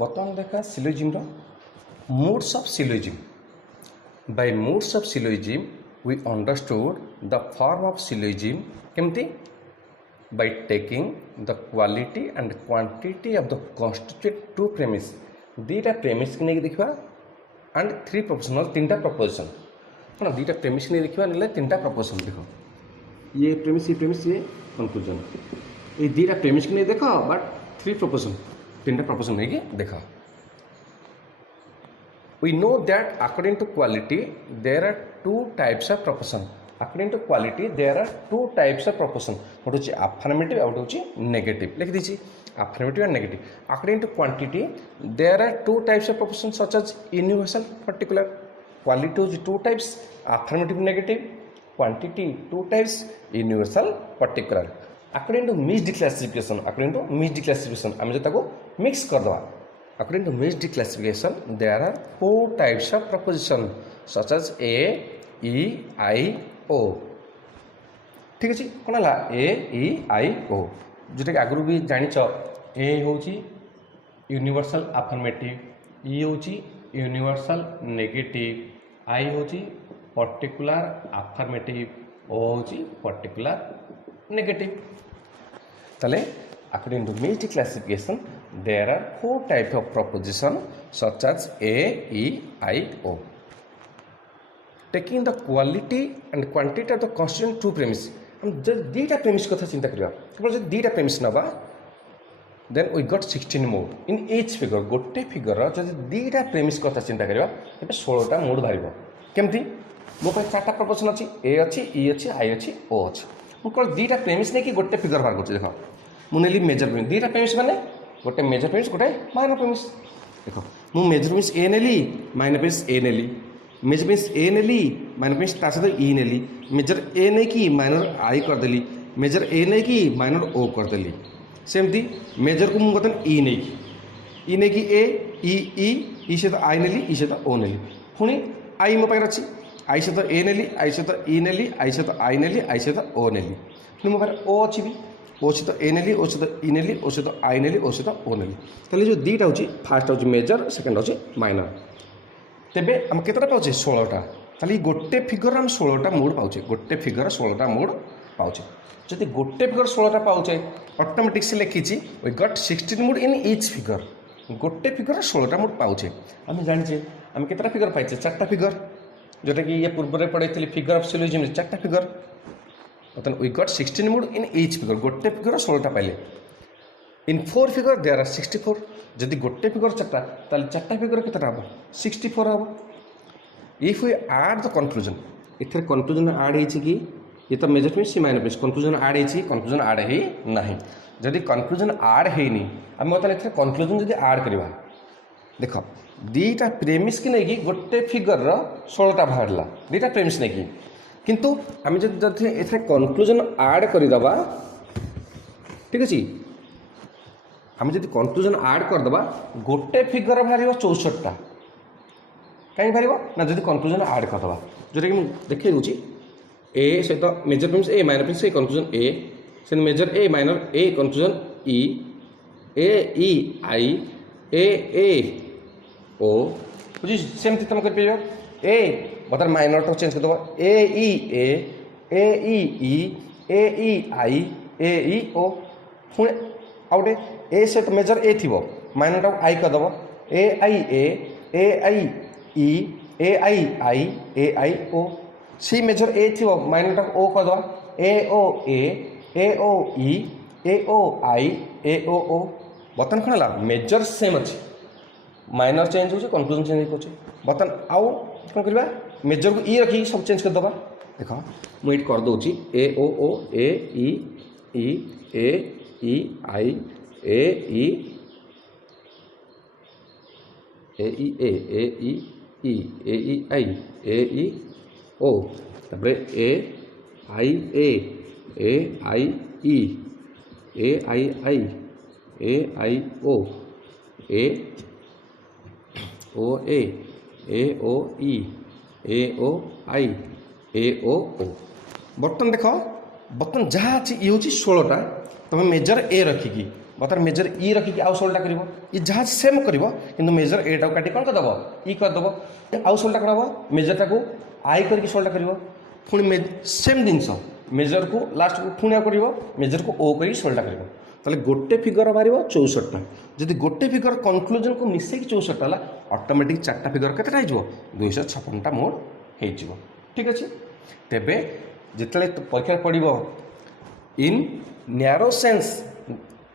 बर्तमान देखा syllogism moods of syllogism. By moods of syllogism we understood the form of syllogism केमती by taking the quality and quantity of the constituent two premise दीटा premise की नहीं देखा and three propositional तीन टा proposition है ना दीटा premise की नहीं देखा नहीं तीन टा proposition देखो ये premise ये conclusion ये दीटा premise की नहीं देखा but three proposition तीन टा proposition नहीं की देखा. We know that according to quality there are two types of proposition. According to quality there are two types of proposition. What is affirmative and what is negative? लिख दीजिए affirmative and negative. According to quantity there are two types of proposition such as universal, particular. Quality is two types, affirmative, negative. Quantity two types, universal, particular. According to mixed classification, आम जो ताको mix कर दवा. According to mixed classification, there are four types of proposition such as A, E, I, O. ठीक अच्छे कौन है A, E, I, O जोटा कि आगु भी जानिच A होची यूनिवर्सल अफर्मेटिव, E होची यूनिवर्सल नेगेटिव, I होची पर्टिकुलर अफर्मेटिव, O होची पर्टिकुलर नेगेटिव. ताले according to mixed classification there are four types of proposition such as A, E, I, O. Taking the quality and quantity of the constituent two premise हम जब दीटा premise कथा चिंता करिया केवल जब दीटा premise नबा then we got 16 mode in each figure गोटे figure रा जब दीटा premise कथा चिंता करिया तबे 16 टा mode बाहरिबो केमती मो पे चारटा proposition अछि A अछि E अछि I अछि O अछि मो कोल दीटा premise नै कि गोटे figure बाहर करछि देखो मुनेली मेजर प्रेमिस दीटा प्रेमिस माने गोटे मेजर प्रेमिस गोटे माइनर प्रेमिस देखो मु मेजर प्रेमिस ए नेली माइनर प्रेमिस ए नेली मेजर प्रेमिस ए नेली माइनर प्रेमिस ता सहित ई नेली मेजर ए नै कि माइनर आई कर देली मेजर ए नै कि माइनर ओ कर देली सेमती मेजर को मु गतन ई नै कि ए ई से तो आई नेली ई से तो ओ नेली पुनी आई मो पाकर अछि आई से तो ए नेली आई से तो ई नेली आई से तो आई नेली आई से तो ओ नेली पुनी मो पाकर ओ अछि भी ओ से तो ए नेली ओ से तो ई नेली ओ से तो आई नेली ओ से तो ओ नेली ताले जो दीटा होची फर्स्ट होची मेजर सेकंड होची माइनर तेबे हम केतरा पाउचे 16 टा ताले गोटे फिगर हम 16 टा मोड पाउचे गोटे फिगर 16 टा मोड पाउचे जति गोटे फिगर 16 टा पाउचे ऑटोमेटिक से लिखिची we got 16 mood in each figure गोटे फिगर 16 टा मोड पाउचे हम जानिचे हम केतरा फिगर पाइचे चारटा फिगर जोटा कि ये पूर्व रे पढैतली फिगर ऑफ सिलोजिज्म चारटा फिगर मतलब we got 16 mood in each figure गोटे फिगर 16 टा पाइले in 4 figure there are 64 जदि गोटे फिगर चारटा ताले चारटा फिगर केतरा हबो 64 हबो. If we add the conclusion इथरे conclusion ऐड हेछि कि ये तो मेजर प्रेमिस सी माइनर प्रेमिस conclusion ऐड हेछि conclusion ऐड हे नाही जदि conclusion ऐड हेनी हम मतलब इथरे conclusion जदि ऐड करबा देखो दीटा प्रेमिस कि नै कि गोटे फिगर रो 16 टा बाहरला दीटा प्रेमिस नै कि किंतु आम जब एथे कनक्लूजन ऐड करदबा ठीक अच्छे आम जब कनक्लूजन ऐड करदबा गोटे फिगर बाहर 64 टा कहीं बाहर ना जब कनक्लूजन ऐड करदबा जोटा कि देखे दूसरी ए सहित मेजर प्रेमिस ए माइनर प्रेमिस ए कनक्लूजन ए से मेजर ए माइनर ए conclusion E I A O बुझी सेमती तुम कर पाइबो ए बता माइनर तो चेंज कर दो ए ई आई ए ओ पुणे आउटे ए से तो मेजर ए थी माइनर टाक आई कर दब ए आई आई ओ सी मेजर ए थी माइनर टाक ओ कर दब ए ओ आई ए ओ बर्तन कौन है मेजर सेम अच्छे माइनर चेंज हो कनक्लूजन चेंज हो बर्तन आउ कौन करवा मेजर को ई रखी सब चेंज कर दबा देखो मुझे कर दूची ए ओ ई I A E I A O तबरे A I O A O I A ओ बर्तन देख बर्तन जहाँ अच्छी ये हूँ 16टा तुम मेजर ए रखिकी बर्तमान मेजर इ रखिकी आउ सोल्टा कर जहाँ सेम कर कि मेजर ए टाक काटी कौन करदेव इ करदेव आउ सोल्टा कौन हम मेजरटा को आई करके सोल्टा कर पुणी सेम जिनस मेजर को लास्ट को पुणी आ कर मेजर को ओ कर सोल्टा कर ताले गोटे फिगर बाहर 64टा जदि गोटे फिगर कनक्लूजन को मिसेक 64टा है ऑटोमेटिक 4टा फिगर केतेटा हो 256टा मोड हो ठीक अच्छे तेबे जिते परीक्षा पड़ो in narrow sense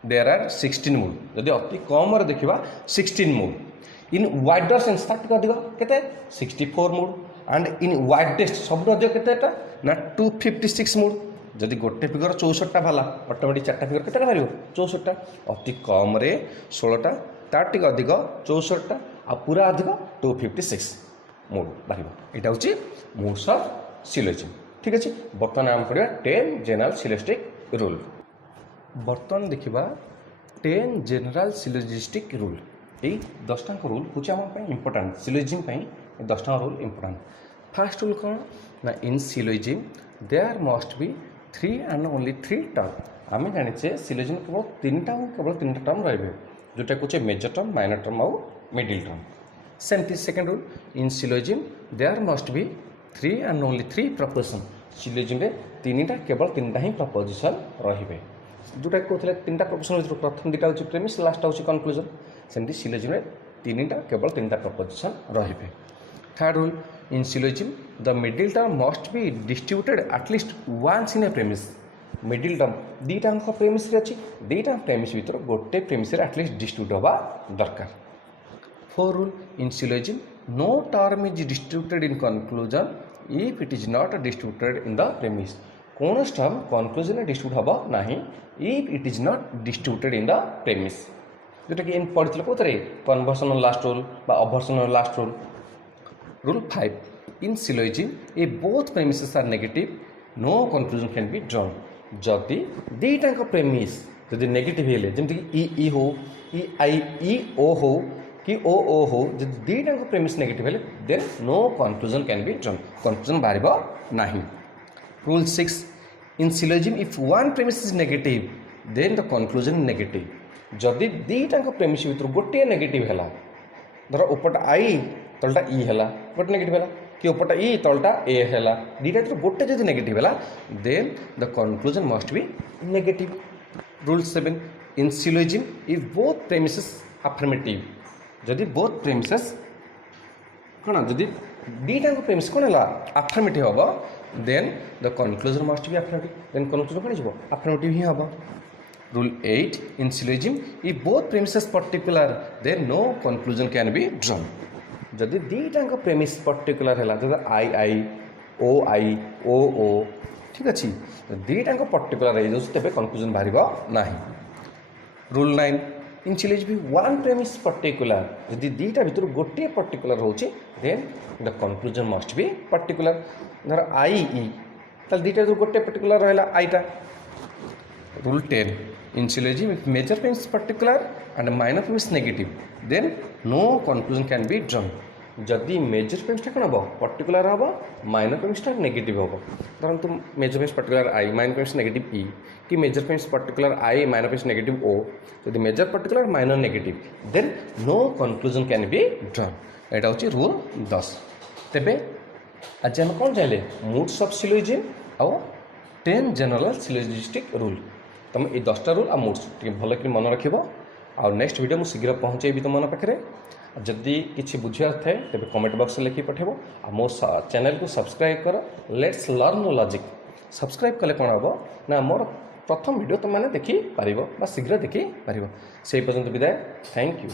there are 16 mode जदि अति कम देखा 16 मोड इन वाइडर सेंस ताक अधिक केते 64 मोड एंड इन वाइडेस्ट सब अधिक केतेटा ना 256 मोड जदि गोटे फिगर 64टा भाला ऑटोमेटिक 4टा फिगर केतेटा बाहर 64टा अति कम 16टा तार टिक अधिक 64टा आ पूरा अधिक 256 मोड बाहर यहाँ हूँ मोड्स ऑफ सिलोजिज्म ठीक अच्छे बर्तमान आम पढ़ा 10 जनरल सिलोजिस्टिक रूल बर्तमान देखा 10 जनरल सिलोजिस्टिक रूल यही 10टा रूल हूँ आम इम्पोर्टाट सिलोजिज्म 10टा रूल इम्पोर्टाट फास्ट रूल कौन ना in syllogism there must be 3 and only 3 term आम जाने सिलोजिज्म केवल 3टा टर्म रही जोटा कहे मेजर टर्म माइनर टर्म आउ मिडिल टर्म सेमती second rule in syllogism there must be 3 and only 3 proposition syllogism 3टा केवल 3टा ही प्रपोजिशन रे जोटा कहते 3टा प्रपोजिशन प्रथम 2टा हूँ प्रेमिस लास्ट हूँ कनक्लूजन सेमती सिलोजिज्म 3टा केवल 3टा प्रपोजिशन रे third rule in syllogism the middle term must be distributed at least once in a premise middle term 2टा प्रेमिस अच्छी 2टा प्रेमिस भर गोटे प्रेमिस एटलिस्ट डिस्ट्रीब्यूट हवा दरकार four rule in syllogism no term is distributed in conclusion if it is not distributed in the premise कौन term conclusion distribute हम ना if it is not distributed in the premise जोटा कि इन पढ़ी कौन conversion last rule obversion last rule rule 5 in syllogism ए both premises are negative no conclusion can be drawn जदि 2टा प्रेमिस जदि नेगेटिव हेले जमती इ हो इ आई इ ओ हो कि ओ ओ हो जब 2टा प्रेमिस नेगेटिव हेले then no conclusion can be drawn conclusion बाहर ना rule 6 in syllogism if one premise is negative then the conclusion negative जदि 2टा प्रेमिस भर गोटे नेगेटिव है धर उपरटा आई तलटा इ है गोटे नेगेटिव है कि उपरटा इ तलटा ए है 2टा भर गोटे जब नेगेटिव है then the conclusion must be negative rule 7 in syllogism if both premises affirmative जदि बोथ प्रेमिसेस कौन जदि 2टा प्रेमिस कौन है अफर्मेटिव हम then the conclusion must be affirmative then conclusion कौन हो अफर्मेटिव ही हम rule 8 in syllogism if both premises particular then no conclusion can be drawn जदि 2टा प्रेमिस पर्टिकुलर है जैसे आई आई ओ ठीक अच्छे 2टा पर्टिकुलर हो तेज कनक्लूजन बाहर ना rule 9 in syllogism one premise particular जदि 2टा भर गोटे पर्टिकुलर हो then the conclusion must be particular धर आई इ 2टा गोटे पर्टिकुलर रहा आईटा rule 10 in syllogism if major premise particular and minor premise negative then no conclusion can be drawn जदि मेजर प्रेमिसटा कौन हम पर्टिकुलर हम माइनर प्रेमिसटा नेगेटिव हम धरतु मेजर प्रेमिस पर्टिकुलर आई माइनर प्रेमिस नेगेटिव इ कि मेजर प्रेमिस पर्टिकुलर आई माइनर प्रेमिस नेगेटिव ओ जदि major particular minor negative then no conclusion can be drawn यहाँ हूँ रूल 10 तेबे आज आम कौन चाहिए मूड्स ऑफ सिलोजिज्म आउ 10 जनरल सिलोजिस्टिक रूल तुम ये 10टा रूल आ मूड्स भल कि मन रख आ नेक्स्ट वीडियो मुझे शीघ्र पहुँचेबी तुम मन पाखे जदि किसी बुझार थाए तेज कमेंट बॉक्स लिखि पठेब आ मो चैनल को सब्सक्राइब कर लेट्स लर्न लॉजिक सब्सक्राइब कले कौन हम ना मोर प्रथम वीडियो तुम मैंने देखिपार शीघ्र देखिपार से पर्यंत विदाय थैंक यू।